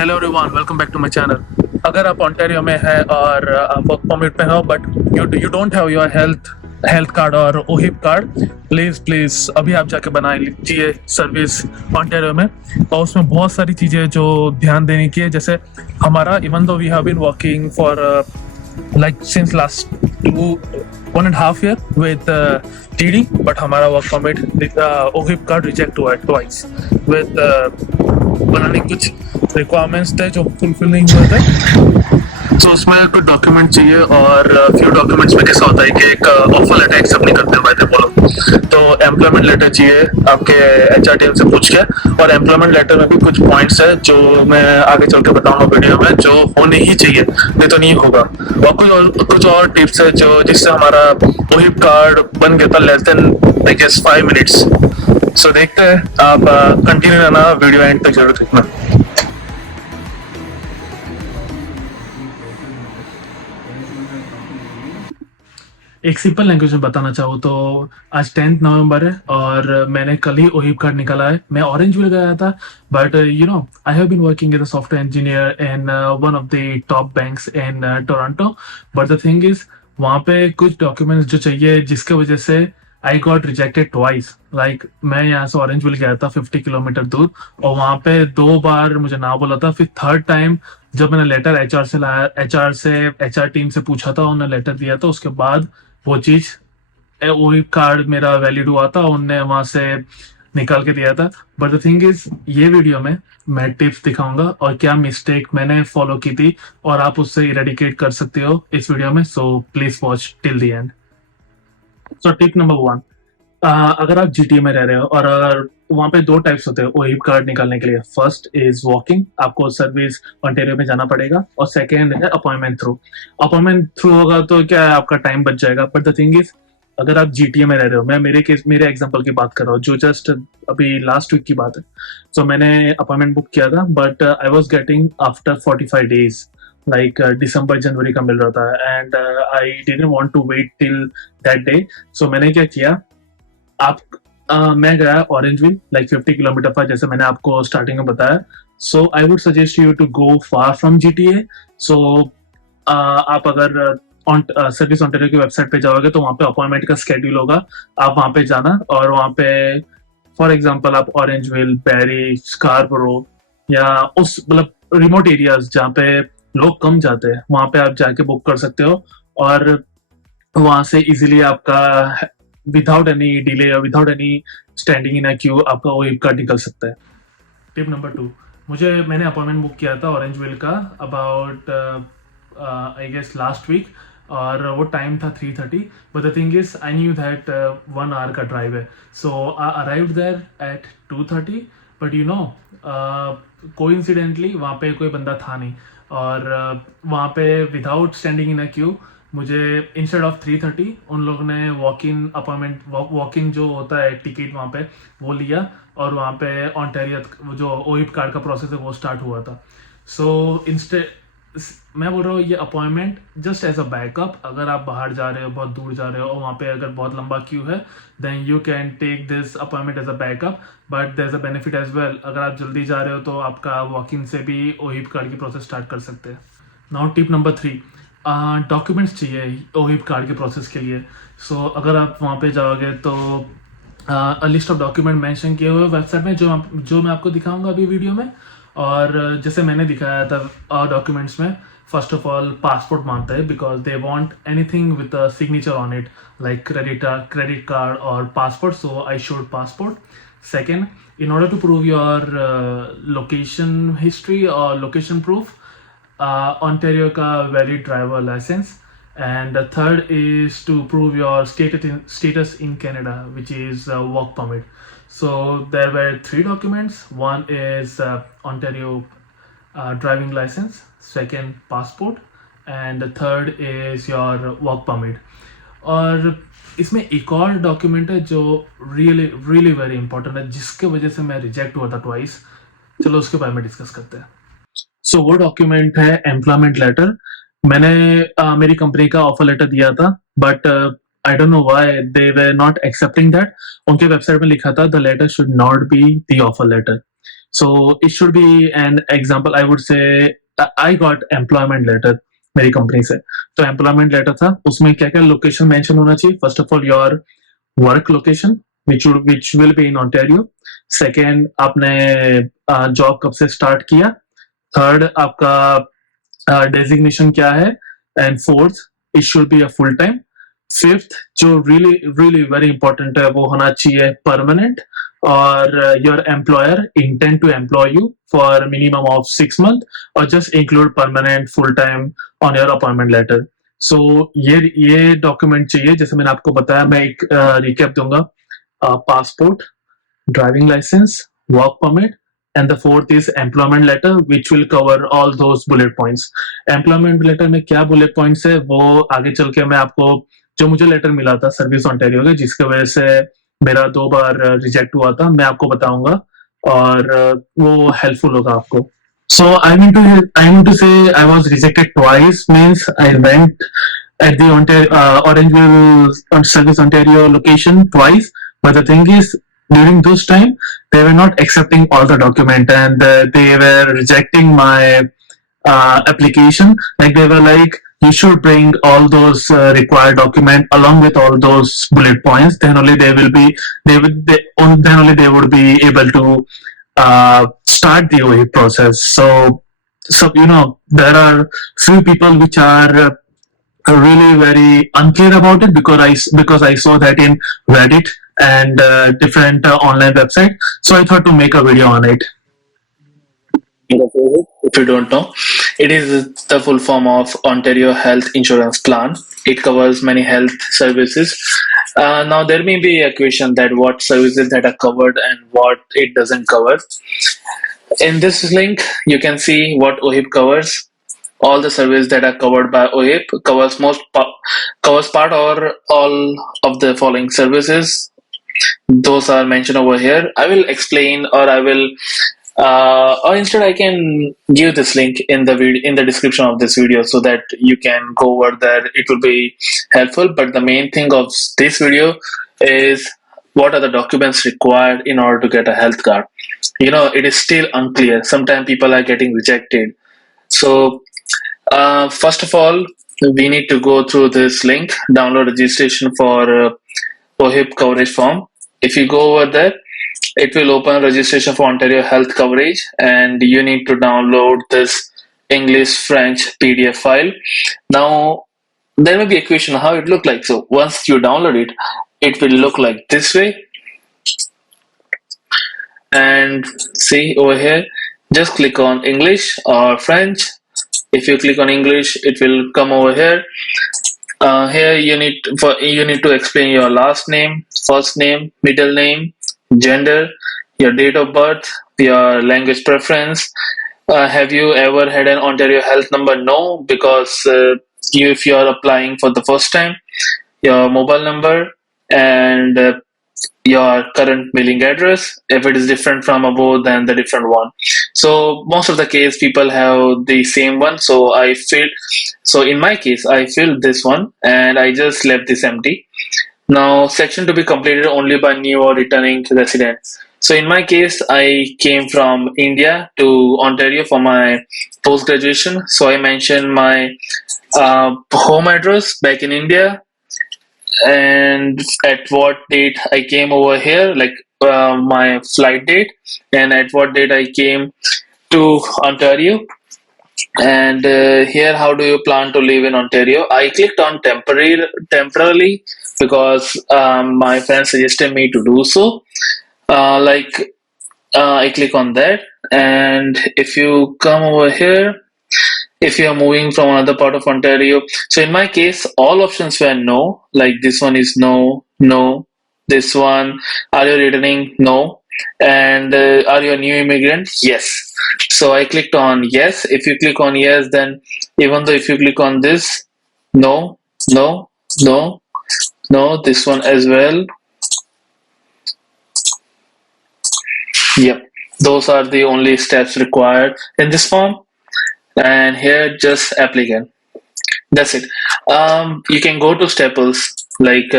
Hello everyone, welcome back to my channel. अगर आप Ontario में हैं और आप वर्क परमिट पे हो but you don't have your health card और ओहिप कार्ड, प्लीज़ अभी आप जाके बना लीजिए सर्विस ओंटारियो में। और उसमें बहुत सारी चीज़ें जो ध्यान देने की है, जैसे हमारा even though we have been working for like since last 1.5 year with TD, but हमारा work permit OHIP card reject हुआ है twice with बनाने कुछ रिक्वायरमेंट्स थे जो फुलफिल नहीं हुए थे। तो उसमें कुछ डॉक्यूमेंट चाहिए और फ्यू डॉक्यूमेंट्स में कैसा होता है कि एक ऑफर लेटर एक्सेप्ट नहीं करते भाई बोलो, तो एम्प्लॉयमेंट लेटर चाहिए आपके HR टीम से पूछ के। और एम्प्लॉयमेंट लेटर में भी कुछ पॉइंट्स है जो मैं आगे चल के बताऊंगा वीडियो में, जो होने ही चाहिए, नहीं तो नहीं होगा। और कुछ और टिप्स है जो जिससे हमारा ओहिप कार्ड बन गया था less than I guess 5 minutes. So देखते हैं, आप कंटिन्यू रहना, वीडियो एंड तक जरूर देखना। एक सिंपल लैंग्वेज में बताना चाहूँ तो आज 10th नवंबर है और मैंने कल ही ओहिप कार्ड निकाला है। मैं ऑरेंज विल गया था, but I have been working as a software engineer in one of the top banks in Toronto. But the thing is, वहाँ पे कुछ डॉक्यूमेंट्स जो चाहिए जिसके वजह से I got rejected twice. Like मैं यहाँ से ऑरेंज विल गया था 50 किलोमीटर दूर, और वहाँ पे 2 बार मुझे ना बोला था। फिर थर्ड टाइम जब मैंने लेटर HR से लाया, HR टीम से पूछा था, उन्होंने लेटर दिया था, उसके बाद वो चीज वही कार्ड मेरा वैलिड हुआ था, उनने वहां से निकाल के दिया था। बट द थिंग इज, ये वीडियो में मैं टिप्स दिखाऊंगा और क्या मिस्टेक मैंने फॉलो की थी और आप उससे इरेडिकेट कर सकते हो इस वीडियो में। So please watch till the end. So tip number 1, अगर आप GTA में रह रहे हो और अगर वहाँ पे 2 टाइप्स होते हैं ओहिप कार्ड निकालने के लिए। फर्स्ट इज वॉकिंग, आपको सर्विस ओंटारियो में जाना पड़ेगा, और सेकेंड है अपॉइंटमेंट थ्रू। अपॉइंटमेंट थ्रू होगा तो क्या है, आपका टाइम बच जाएगा। बट द थिंग इज, अगर आप GTA में रह रहे हो, मैं मेरे एग्जांपल की बात कर रहा हूँ जो जस्ट अभी लास्ट वीक की बात है। सो मैंने अपॉइंटमेंट बुक किया था, but I was getting after 45 days, like दिसंबर जनवरी का मिल रहा था, and I didn't want to wait till that day. So मैंने क्या किया, आप मैं गया ऑरेंज व्हील, लाइक 50 किलोमीटर पर, जैसे मैंने आपको स्टार्टिंग में बताया। So I would suggest you to go far from GTA। So आप अगर सर्विस ओंटारियो की वेबसाइट पे जाओगे तो वहाँ पे अपॉइंटमेंट का स्केड्यूल होगा, आप वहाँ पे जाना। और वहाँ पे फॉर एग्जांपल आप ऑरेंज व्हील, बैरी, स्कारबरो या उस मतलब रिमोट एरियाज जहाँ पे लोग कम जाते हैं, वहाँ पे आप जाके बुक कर सकते हो। और वहां से इजीली आपका विदाउट एनी डिले और without any standing in a Q आपका वो कार्ड निकल सकता है। टिप नंबर 2, मैंने अपॉइंटमेंट बुक किया था ऑरेंज व्हील का about I guess last week, और वो टाइम था 3:30। But the thing is, I knew that 1 hour का ड्राइव है। So I arrived there at 2:30, but coincidentally वहाँ पे कोई बंदा था नहीं, और वहाँ पे without standing in a queue मुझे इंस्टेड ऑफ 3:30 उन लोगों ने वॉकिंग जो होता है टिकट वहाँ पे वो लिया, और वहाँ पे ओंटारियो जो ओहिप कार्ड का प्रोसेस है वो स्टार्ट हुआ था। सो इंस्टेड मैं बोल रहा हूँ, ये appointment just as a backup, अगर आप बाहर जा रहे हो, बहुत दूर जा रहे हो, और वहाँ पे अगर बहुत लंबा क्यू है, then you can take this appointment as a backup. But there is a benefit as well, अगर आप जल्दी जा रहे हो तो आपका वॉकिंग से भी ओहिप कार्ड की प्रोसेस स्टार्ट कर सकते हैं। नाउ टिप नंबर 3, डॉक्यूमेंट्स चाहिए ओहिप कार्ड के प्रोसेस के लिए। सो अगर आप वहाँ पे जाओगे तो लिस्ट ऑफ डॉक्यूमेंट मेंशन किए हुए वेबसाइट में, जो मैं आपको दिखाऊंगा अभी वीडियो में। और जैसे मैंने दिखाया था डॉक्यूमेंट्स में, फर्स्ट ऑफ ऑल पासपोर्ट मांगता है, because they want anything with a signature on it, like credit card और passport. So I showed passport. Second, in order to prove your location history or location proof, Ontario ka valid driver license. And the third is to prove your status in Canada, which is work permit. So there were 3 documents. One is Ontario driving license, second passport, and the third is your work permit. और इसमें एक और document है जो really really very important है, जिसके वजह से मैं रिजेक्ट हुआ था ट्वाइस। चलो उसके बारे में डिस्कस करते हैं। सो वो डॉक्यूमेंट है एम्प्लॉयमेंट लेटर। मैंने मेरी कंपनी का ऑफर लेटर दिया था, but I don't know why they were not accepting that. उनके वेबसाइट में लिखा था the letter should not be the offer letter. So it should be an example. I would say I got employment letter मेरी company से, तो employment letter था, उसमें क्या क्या लोकेशन मेंशन होना चाहिए. First of all your work location which will be in Ontario. Second, आपने जॉब कब से स्टार्ट किया. थर्ड, आपका डेजिग्नेशन क्या है. And fourth, it should be a full time. Fifth, जो रियली रियली वेरी इंपॉर्टेंट है, वो होना चाहिए परमानेंट. और your employer intend to employ you for minimum of 6 months, और just include permanent full time on your appointment letter. So ये document चाहिए. जैसे मैंने आपको बताया, मैं एक रिकैप दूंगा. Passport, driving license, work permit, and the fourth is employment letter, which will cover all those bullet points. Employment letter में क्या bullet points है, वो आगे चल के मैं आपको, जो मुझे लेटर मिला था सर्विस ऑन्टेरियो के, जिसके वजह से मेरा 2 बार रिजेक्ट हुआ था, मैं आपको बताऊंगा, और वो हेल्पफुल होगा आपको. So I mean to say I was rejected twice. Means I went at the Orangeville Service Ontario location twice. But the thing is, during those time, they were not accepting all the document, and they were rejecting my application. Like they were like, you should bring all those required document along with all those bullet points. Then only then only they would be able to start the OA process. So there are few people which are really very unclear about it, because I saw that in Reddit and different online website. So I thought to make a video on it. If you don't know, it is the full form of Ontario Health Insurance Plan. It covers many health services. Now there may be a question that what services that are covered and what it doesn't cover. In this link, you can see what OHIP covers. All the services that are covered by OHIP covers part or all of the following services. Those are mentioned over here. I will explain, or I will, or instead I can give this link in the description of this video, so that you can go over there. It will be helpful. But the main thing of this video is what are the documents required in order to get a health card. It is still unclear. Sometimes people are getting rejected. So first of all, we need to go through this link, download registration for OHIP coverage form. If you go over there, it will open registration for Ontario health coverage, and you need to download this English-French PDF file. Now, there may be a question how it look like. So once you download it, it will look like this way. And see over here, just click on English or French. If you click on English, it will come over here. Here you need to explain your last name, first name, middle name, gender, your date of birth, your language preference. Have you ever had an Ontario health number? No, because if you are applying for the first time, your mobile number, and your current mailing address. If it is different from above, then the different one. So most of the case people have the same one. So in my case, I filled this one and I just left this empty. Now section to be completed only by new or returning resident. So in my case, I came from India to Ontario for my post-graduation. So I mentioned my home address back in India, and at what date I came over here, like my flight date, and at what date I came to Ontario. And here, how do you plan to live in Ontario? I clicked on temporarily because my friend suggested me to do so. I click on that, and if you come over here, if you are moving from another part of Ontario, so in my case, all options were no. Like this one is no, no. This one, are you returning? No. And are you a new immigrant? Yes. So I clicked on yes. If you click on yes, then even though if you click on this, no, no, no, no, this one as well. Yep. Those are the only steps required in this form. And here, just applicant. That's it. You can go to Staples. Like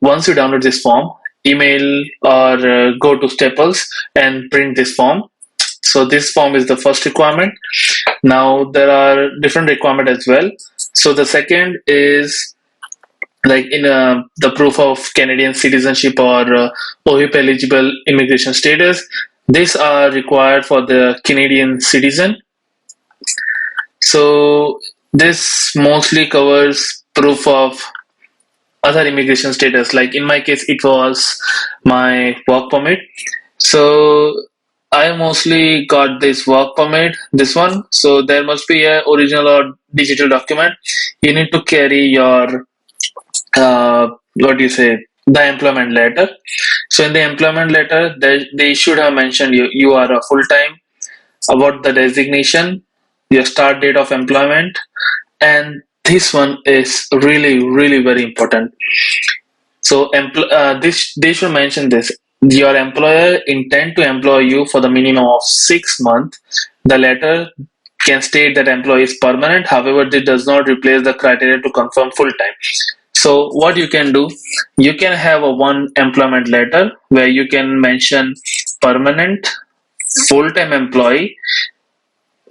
once you download this form, email or go to Staples and print this form. So this form is the first requirement. Now there are different requirement as well. So the second is like in the proof of Canadian citizenship or OHIP eligible immigration status. These are required for the Canadian citizen. So this mostly covers proof of other immigration status. Like in my case, it was my work permit. So I mostly got this work permit, this one. So there must be a original or digital document. You need to carry your what do you say, the employment letter. So in the employment letter, they should have mentioned you are a full time, about the designation, your start date of employment, and this one is really very important. So this they should mention this. Your employer intend to employ you for the minimum of 6 months. The letter can state that employee is permanent. However, this does not replace the criteria to confirm full time. So what you can do, you can have a one employment letter where you can mention permanent, full time employee,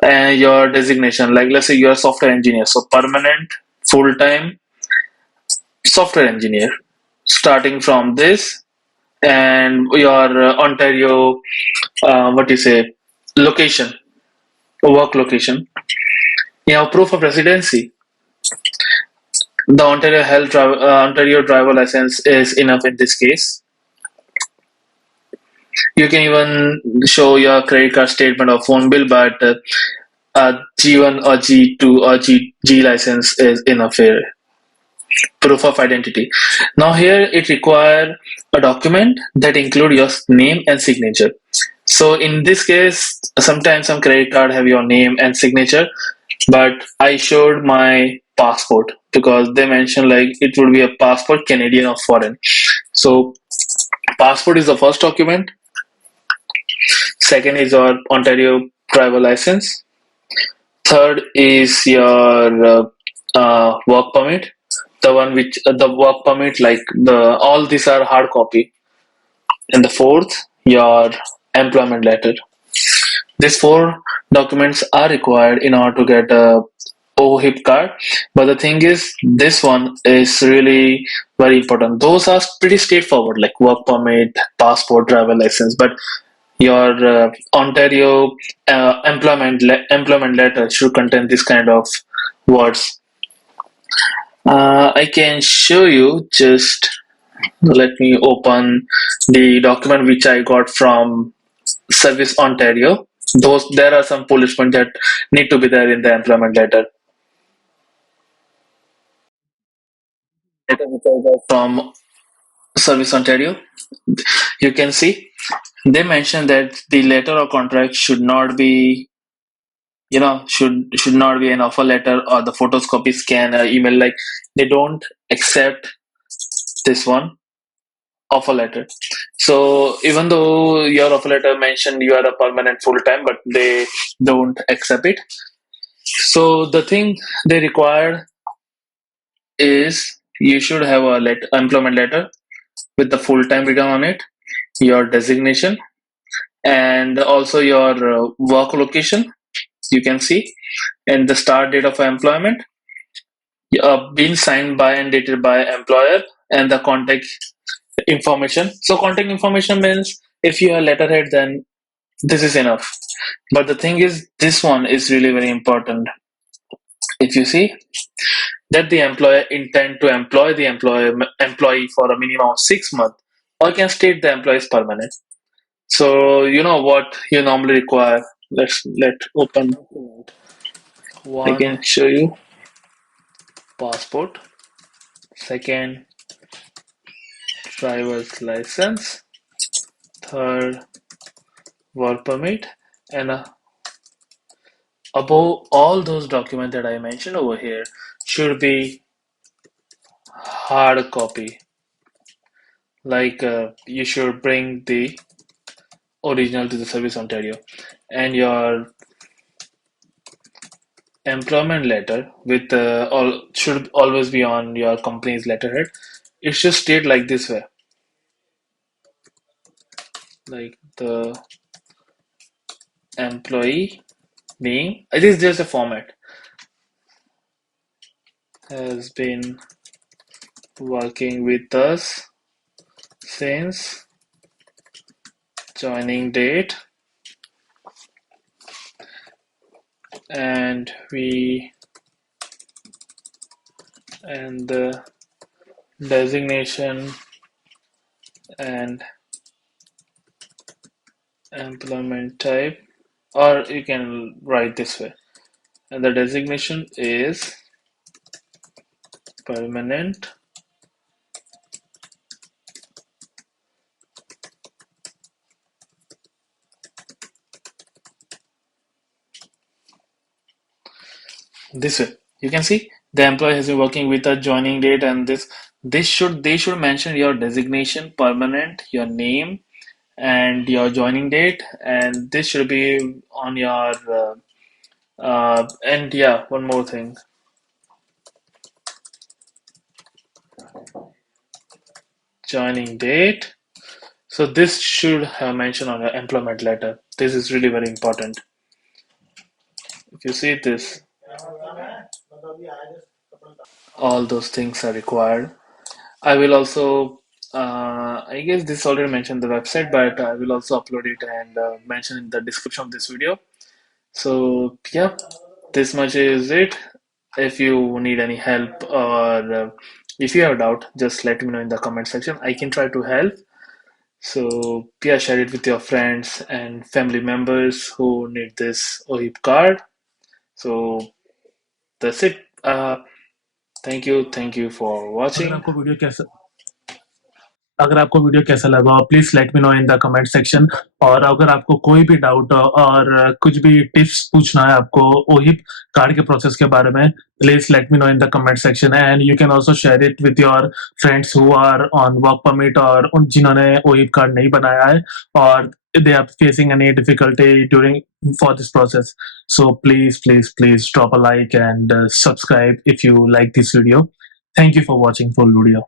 and your designation. Like let's say you're a software engineer, so permanent, full time software engineer. Starting from this, and your Ontario, what do you say, location, work location. You have proof of residency. The Ontario driver license is enough in this case. You can even show your credit card statement or phone bill, but G1 or G2 or G license is enough here. Proof of identity. Now here it require a document that include your name and signature. So in this case, sometimes some credit card have your name and signature, but I showed my passport because they mentioned like it would be a passport, Canadian or foreign. So passport is the first document. Second is your Ontario driver license. Third is your work permit. The one which the work permit, like the all these are hard copy. And the fourth, your employment letter. These four documents are required in order to get a OHIP card. But the thing is, this one is really very important. Those are pretty straightforward, like work permit, passport, driver license. But your Ontario employment letter should contain this kind of words. I can show you, just let me open the document which I got from Service Ontario. Those there are some polish points that need to be there in the employment letter. Letter which I got from Service Ontario. You can see they mention that the letter or contract should not be, should not be an offer letter or the photocopy scan or email. Like they don't accept this one offer letter. So even though your offer letter mentioned you are a permanent full time, but they don't accept it. So the thing they require is you should have a employment letter with the full time written on it, your designation, and also your work location. You can see, and the start date of employment, being signed by and dated by employer, and the contact information. So contact information means if you have letterhead, then this is enough. But the thing is, this one is really very important. If you see that the employer intend to employ the employee for a minimum of 6 months, or can state the employee is permanent. So you know what you normally require. Let open. I One, can show you. passport. Second, driver's license. Third, work permit. And above all those documents that I mentioned over here should be hard copy. Like you should bring the original to the Service Ontario, and your employment letter with all should always be on your company's letterhead. It should state like this way: like the employee name. It is just a format. Has been working with us since joining date, and the designation and employment type, or you can write this way, and the designation is permanent. This way you can see the employee has been working with a joining date, and they should mention your designation, permanent, your name, and your joining date, and this should be on your and yeah, one more thing, joining date. So this should have mentioned on your employment letter. This is really very important. If you see this, all those things are required. I will also, I guess this already mentioned the website, but I will also upload it and mention in the description of this video. So yeah, this much is it. If you need any help, or if you have doubt, just let me know in the comment section. I can try to help. So yeah, share it with your friends and family members who need this OHIP card. So that's it. Thank you for अगर watching. आपको video कैसा अगर आपको video कैसा लगा please let me know in the comment section. और अगर आपको कोई भी डाउट और कुछ भी टिप्स पूछना है आपको ओहिप कार्ड के प्रोसेस के बारे में, please let me know in the comment section and you can also share it with your friends who are on work permit और उन जिन्होंने ओहिप कार्ड नहीं बनाया है और they are facing any difficulty during for this process. So please drop a like and subscribe if you like this video. Thank you for watching full video.